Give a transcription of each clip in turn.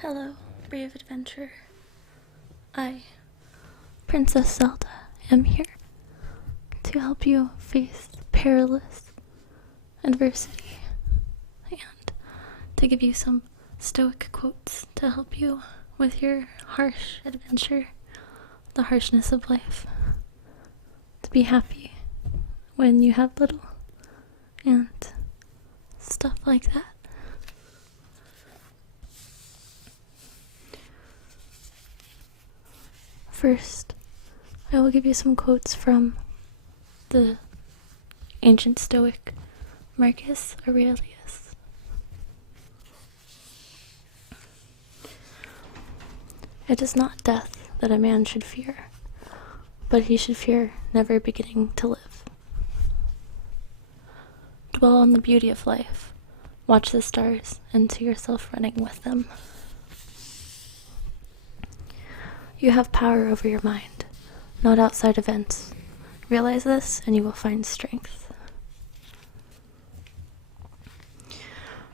Hello, brave adventurer. I, Princess Zelda, am here to help you face perilous adversity and to give you some Stoic quotes to help you with your harsh adventure, the harshness of life, to be happy when you have little, and stuff like that. First, I will give you some quotes from the ancient Stoic Marcus Aurelius. It is not death that a man should fear, but he should fear never beginning to live. Dwell on the beauty of life, watch the stars, and see yourself running with them. You have power over your mind, not outside events. Realize this and you will find strength.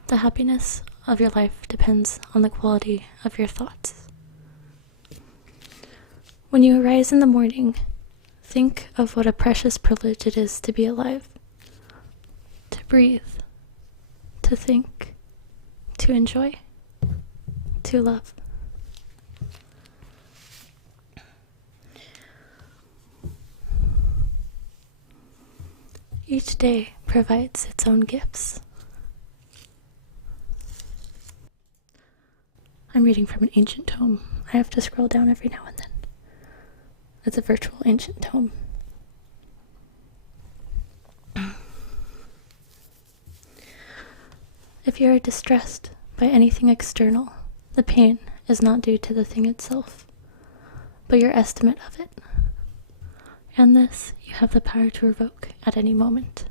The happiness of your life depends on the quality of your thoughts. When you arise in the morning, think of what a precious privilege it is to be alive, to breathe, to think, to enjoy, to love. Each day provides its own gifts. I'm reading from an ancient tome. I have to scroll down every now and then. It's a virtual ancient tome. If you are distressed by anything external, the pain is not due to the thing itself, but your estimate of it. And this you have the power to revoke at any moment.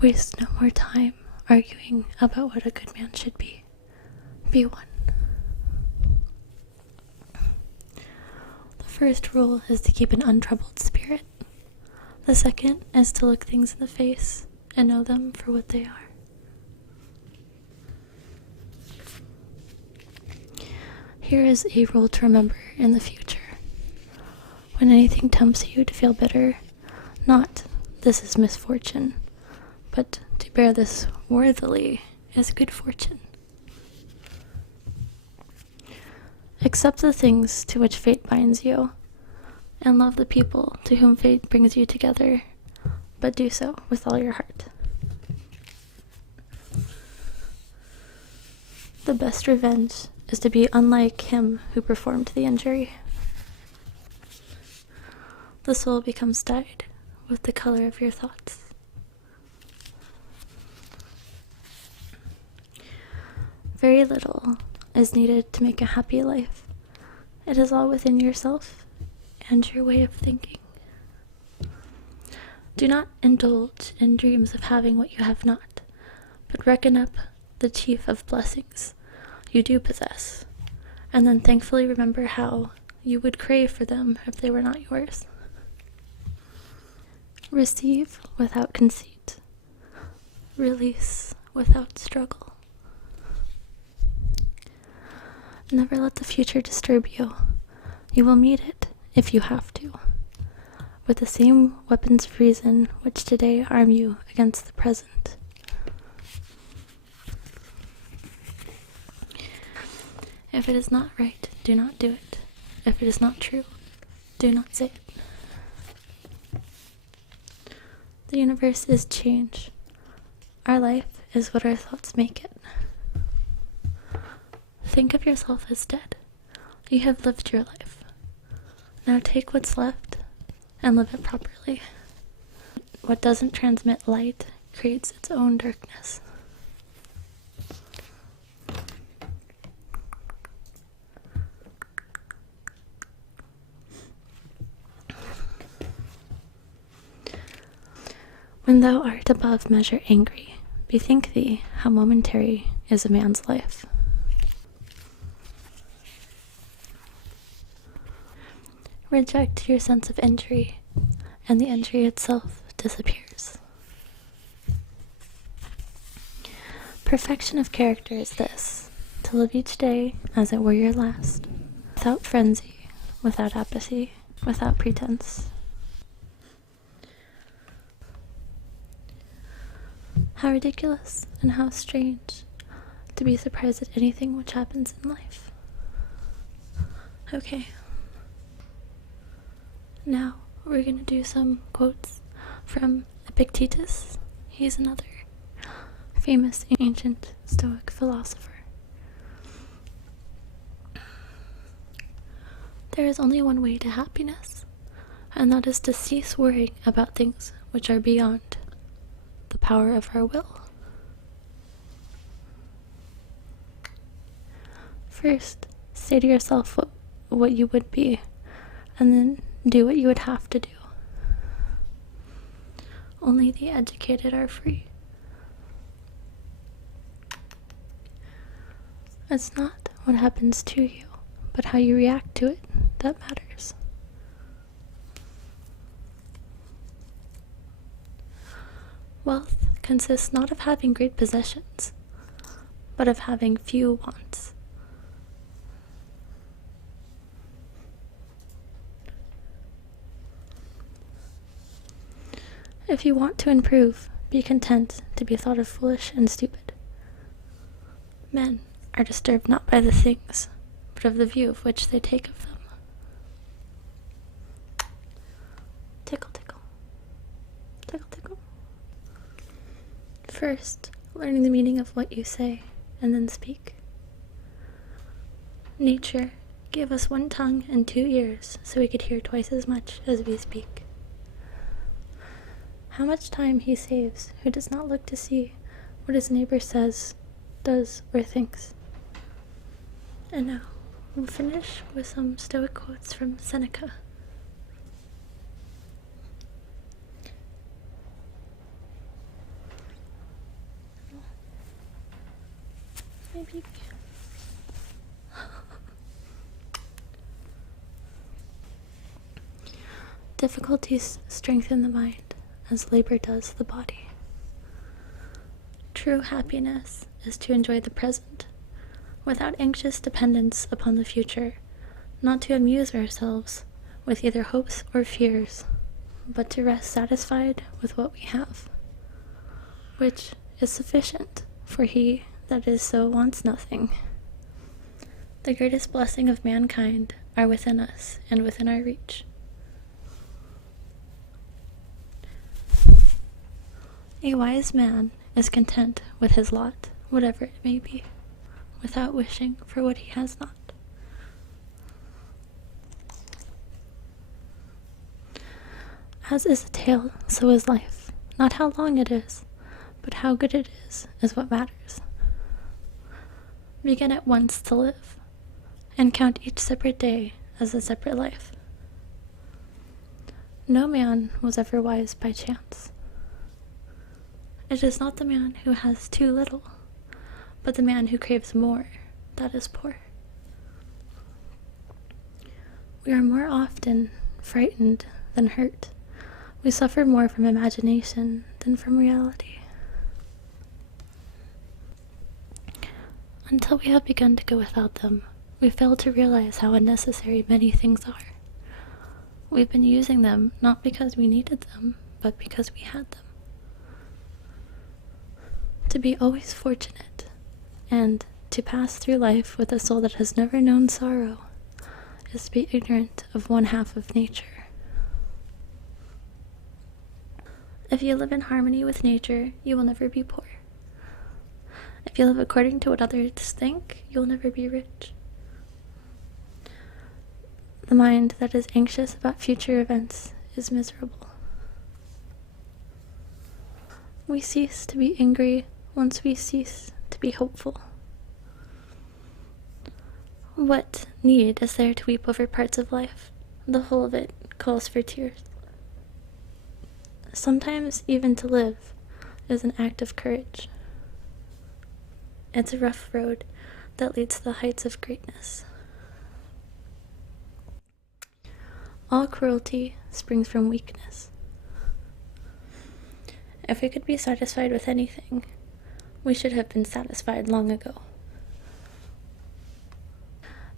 Waste no more time arguing about what a good man should be. Be one. The first rule is to keep an untroubled spirit. The second is to look things in the face and know them for what they are. Here is a rule to remember in the future. When anything tempts you to feel bitter, not this is misfortune, but to bear this worthily is good fortune. Accept the things to which fate binds you, and love the people to whom fate brings you together, but do so with all your heart. The best revenge is to be unlike him who performed the injury. The soul becomes dyed with the color of your thoughts. Very little is needed to make a happy life. It is all within yourself and your way of thinking. Do not indulge in dreams of having what you have not, but reckon up the chief of blessings you do possess, and then thankfully remember how you would crave for them if they were not yours. Receive without conceit. Release without struggle. Never let the future disturb you. You will meet it, if you have to, with the same weapons of reason which today arm you against the present. If it is not right, do not do it. If it is not true, do not say it. The universe is change. Our life is what our thoughts make it. Think of yourself as dead. You have lived your life. Now take what's left and live it properly. What doesn't transmit light creates its own darkness. When thou art above measure angry, bethink thee how momentary is a man's life. Reject your sense of injury, and the injury itself disappears. Perfection of character is this: to live each day as it were your last, without frenzy, without apathy, without pretense. How ridiculous and how strange to be surprised at anything which happens in life. Okay. Now we're going to do some quotes from Epictetus. He's another famous ancient Stoic philosopher. There is only one way to happiness, and that is to cease worrying about things which are beyond the power of our will. First, say to yourself what you would be, and then do what you would have to do. Only the educated are free. It's not what happens to you, but how you react to it that matters. Wealth consists not of having great possessions, but of having few wants. If you want to improve, be content to be thought of foolish and stupid. Men are disturbed not by the things, but of the view of which they take of them. Tickle, tickle. Tickle, tickle. First, learning the meaning of what you say, and then speak. Nature gave us one tongue and 2 ears, so we could hear twice as much as we speak. How much time he saves who does not look to see what his neighbor says, does, or thinks. And now, we'll finish with some Stoic quotes from Seneca. Maybe. Difficulties strengthen the mind, as labor does the body. True happiness is to enjoy the present, without anxious dependence upon the future, not to amuse ourselves with either hopes or fears, but to rest satisfied with what we have, which is sufficient, for he that is so wants nothing. The greatest blessing of mankind are within us and within our reach. A wise man is content with his lot, whatever it may be, without wishing for what he has not. As is a tale, so is life. Not how long it is, but how good it is what matters. Begin at once to live, and count each separate day as a separate life. No man was ever wise by chance. It is not the man who has too little, but the man who craves more that is poor. We are more often frightened than hurt. We suffer more from imagination than from reality. Until we have begun to go without them, we fail to realize how unnecessary many things are. We've been using them not because we needed them, but because we had them. To be always fortunate, and to pass through life with a soul that has never known sorrow, is to be ignorant of one half of nature. If you live in harmony with nature, you will never be poor. If you live according to what others think, you'll never be rich. The mind that is anxious about future events is miserable. We cease to be angry once we cease to be hopeful. What need is there to weep over parts of life? The whole of it calls for tears. Sometimes even to live is an act of courage. It's a rough road that leads to the heights of greatness. All cruelty springs from weakness. If we could be satisfied with anything, we should have been satisfied long ago.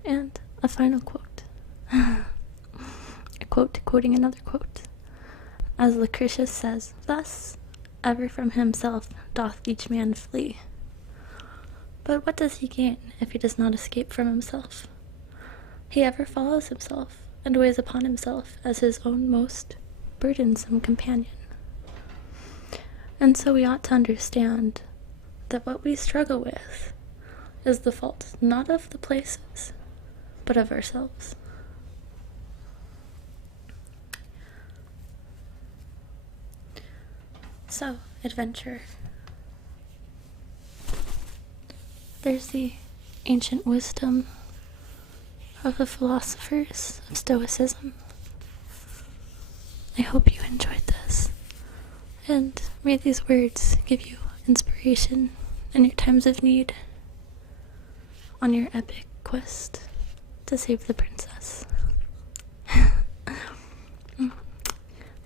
And a final quote. A quote quoting another quote. As Lucretius says, "Thus, ever from himself doth each man flee. But what does he gain if he does not escape from himself? He ever follows himself, and weighs upon himself as his own most burdensome companion." And so we ought to understand that what we struggle with is the fault not of the places, but of ourselves. So, adventure. There's the ancient wisdom of the philosophers of Stoicism. I hope you enjoyed this, and may these words give you inspiration in your times of need on your epic quest to save the princess.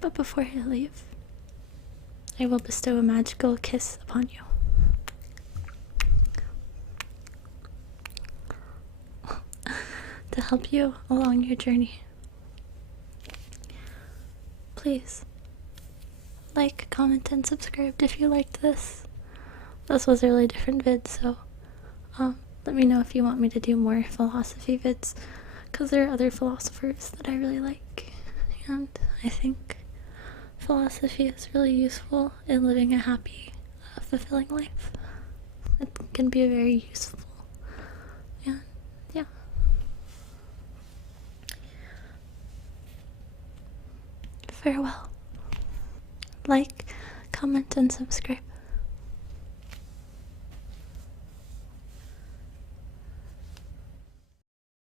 But before I leave, I will bestow a magical kiss upon you. To help you along your journey. Please like, comment, and subscribe if you liked this. This was a really different vid, so let me know if you want me to do more philosophy vids, because there are other philosophers that I really like, and I think philosophy is really useful in living a happy, fulfilling life. It can be very useful, and yeah. Farewell. Like, comment, and subscribe.